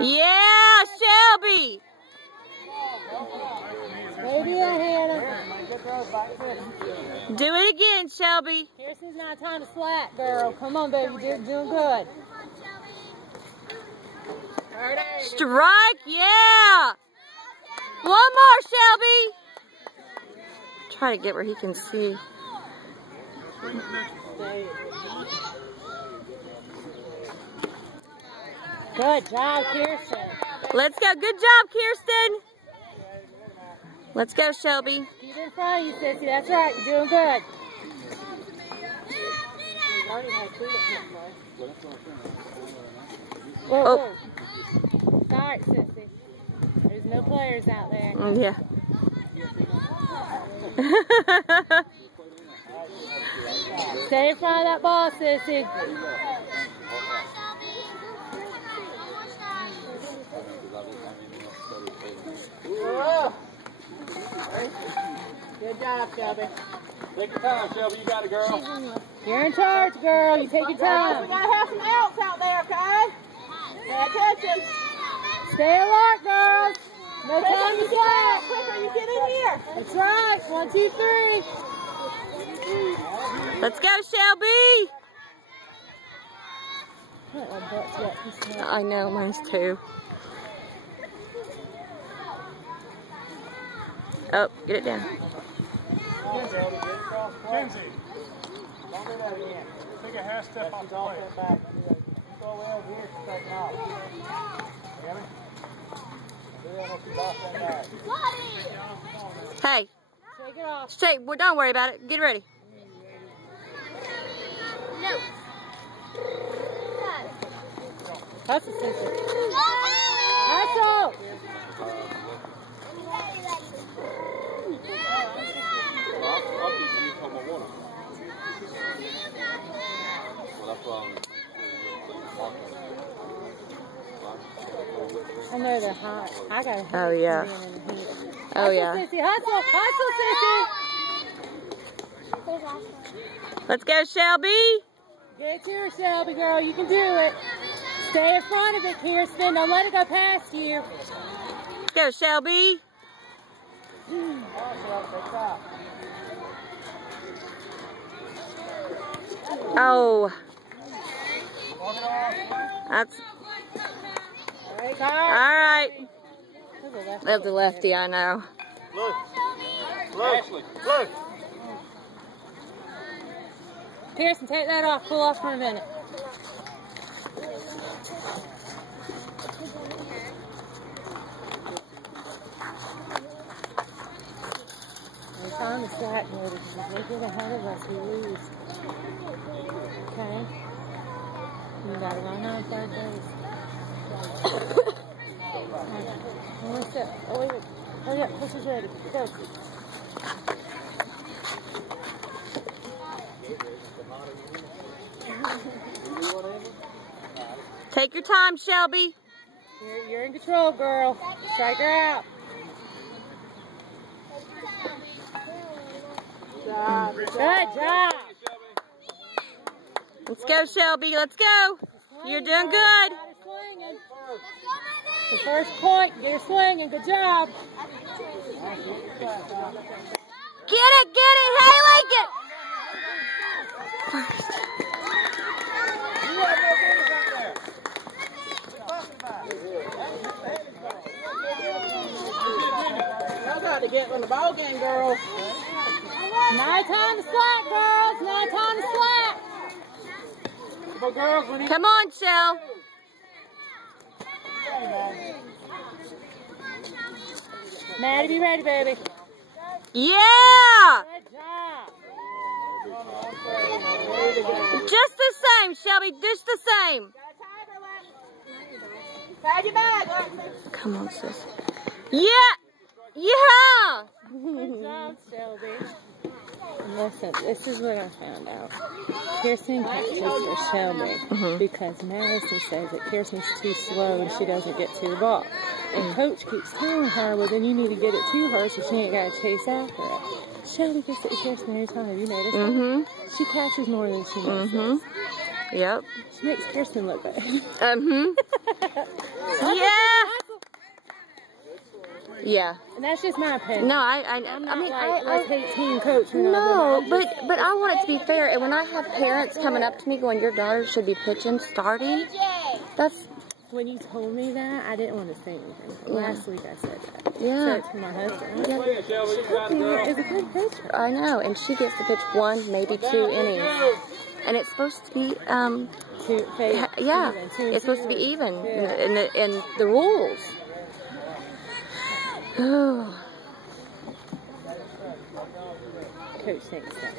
Yeah, Shelby. Maybe a Hannah. Do it again, Shelby. Kirsten's not time to slack, girl. Come on, baby. You're doing good. Strike, yeah. One more, Shelby. Try to get where he can see. Good job, Kirsten. Let's go. Good job, Kirsten. Let's go, Shelby. Keep in front of you, Sissy. That's right. You're doing good. Whoa, Oh. whoa. Sorry, Sissy. There's no players out there. Yeah. Stay in front of that ball, Sissy. Good job, Shelby. Take your time, Shelby. You got it, girl. You're in charge, girl. You take your time. We gotta have some outs out there, okay? Pay attention. Stay alert, girls. No time to slack. Quicker you get in here. That's right. 1, 2, 3. Let's go, Shelby. Kenzie. I know, mine's too. Oh, get it down. Kenzie. Don't do that again. Take a half step off the way. Go well here to take it off. Hear me? Do that once you off that back. Hey, Shake it off. straight. Well, don't worry about it. Get ready. Hustle, Sissy. Hustle. I know they're hot. I gotta hate Oh, yeah. being in the heat. Oh, Hustle, yeah. Sissy. Hustle. Hustle, Sissy. Let's go, Shelby. Get to her, Shelby, girl. You can do it. Stay in front of it, Kirsten. Don't let it go past you. Let's go, Shelby. Oh. That's All all right. right. That's a lefty, I know. Look. Ashley. Look. Kirsten, take that off. Cool off for a minute. We're trying to slack, baby, because if they get ahead of us, we lose. Okay? You got to run on third base. One more step. Oh, wait. Hurry up. Push is ready. Go. Take your time, Shelby. You're in control, girl. Strike her out. Good job. Let's go, Shelby. Let's go. You're doing good. The first point, get her swinging. Good job. Get it, Hey, Lincoln. Y'all got to get in the ball game, girl. Not time to slack, girls. Not time to slack. But girls, we need Come on, Shell. Maddie, be ready, baby. Yeah. Good job. Just the same, Shelby. Just the same. Pad your bag. Come on, sis. Yeah. Yeah. Good job, Shelby. Listen, this is what I found out. Kirsten catches for Shelby because Madison says that Kirsten's too slow and she doesn't get to the ball. And Coach keeps telling her, well, then you need to get it to her so she ain't got to chase after it. Shelby gets it to Kirsten every time. Have you noticed that? She catches more than she misses. Yep. She makes Kirsten look bad. Yeah. Yeah. And that's just my opinion. No, I'm not let's hate team coach. No, but I want it to be fair. And when I have parents coming up to me going, "Your daughter should be pitching, starting," that's. When you told me that, I didn't want to say anything. Last week I said that. Yeah. I said it to my husband. Yeah. She is a good pitcher. I know, and she gets to pitch 1, maybe 2 innings, and it's supposed to be yeah, it's supposed to be even in the rules. Oh. Coach thinks that.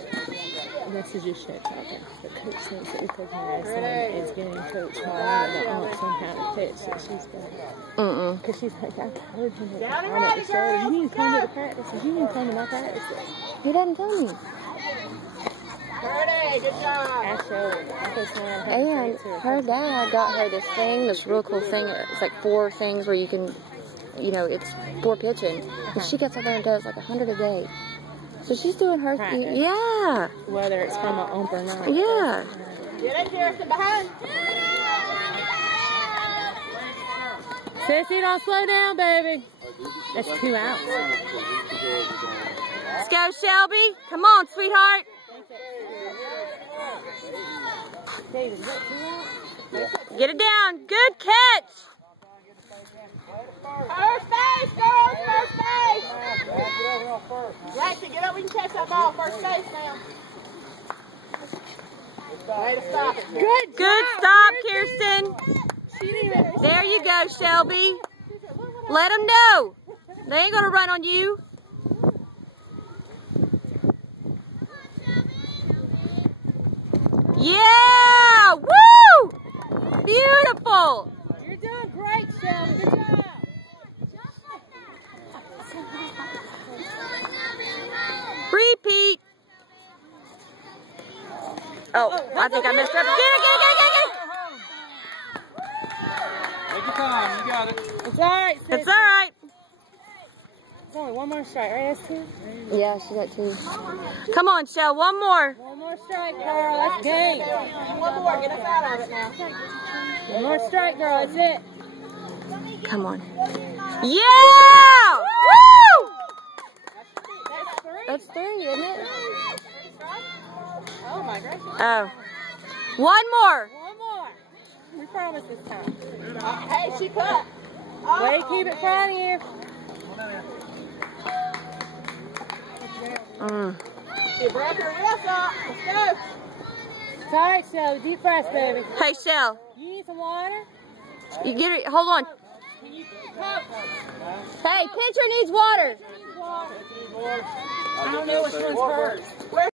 And this is just shit talking. But Coach thinks that because Madison is getting Coach Marlena the aunts on how to pitch, that she's better. Because she's like, I told him that I'm at the show. You need to come to the practices. You need to come to my practices. He doesn't tell me. Birdie, good job. I showed her. And her dad got her this thing, this real cool thing. It's like 4 things where you can, you know, it's 4 pitching. And she gets out there and does like 100 a day. So she's doing her thing. Yeah. Whether it's from an ump or not. Yeah. Get in, Kirsten, behind. Sissy, don't slow down, baby. That's 2 outs. Let's go, Shelby. Come on, sweetheart. David, is that 2 outs? Get it down. Good catch. First base, girls, first base. Lexi, get up, we can catch that ball. First base now. Way to stop it. Good stop, Kirsten. There you go, Shelby. Let them know. They ain't going to run on you. Yeah! Woo! Beautiful. You're doing great, Shelby. Good job. Repeat. Oh, I think I messed up. Get it. Take your time, you got it. It's all right, Sissy. It's all right. There's only 1 more strike, right? That's 2? Yeah, she got 2. Come on, Shell, 1 more. 1 more strike, girl. That's game. One more, get us out of it now. 1 more strike, girl. That's it. Come on. Yeah! Woo! That's 3, isn't it? Oh my goodness. Oh. 1 more. 1 more. We promise this time. Hey, she put. Way to keep it in front of you. You broke your wrist up. Let's go. It's all right, Shelby. Deep breath, baby. Hey, Shell. You need some water? You get it. Hold on. Hey, pitcher needs water. I don't know which one's first.